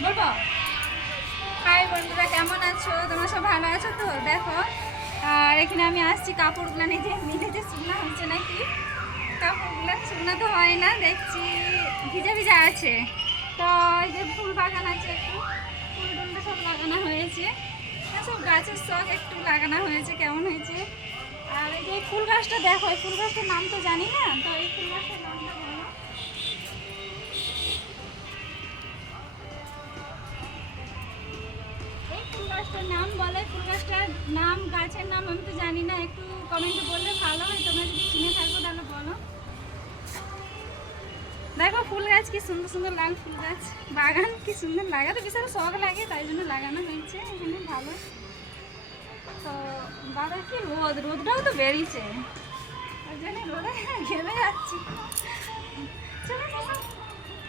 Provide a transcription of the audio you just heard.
বলবো হাই বন্ধুরা, কেমন আছো? তোমরা সব ভালো আছো তো? দেখো, আর এখানে আমি আসছি কাপড়গুলো নিজে যে শুকনা হচ্ছে নাকি, কাপড়গুলো শুকনা তো হয় না, দেখছি ভিজা ভিজা আছে। তো এই যে ফুল বাগান আছে, একটু ফুল টুলটা সব লাগানো হয়েছে, সব গাছের শখ একটু লাগানো হয়েছে, কেমন হয়েছে। আর এই যে ফুল গাছটা দেখো, এই ফুল গাছটার নাম তো জানি না, তো এই ফুল গাছটার নামটা বলো। এই ফুল গাছটার নাম বলে, ফুল গাছটার নাম, গাছের নাম আমি তো জানি না, একটু কমেন্টে বললে ভালো হয়, তোমরা যদি চিনে থাকো তাহলে বলো। দেখো ফুল গাছ কি সুন্দর সুন্দর, লাল ফুল গাছ, বাগান কি সুন্দর, লাগাতে বিশাল শখ লাগে, তাই জন্য লাগানো হয়েছে এখানে। ভালো তো বাবা, কি রোদটাও তো বেরিয়েছে, ওই জন্য রোদে ঘেমে যাচ্ছি। চলো চলো।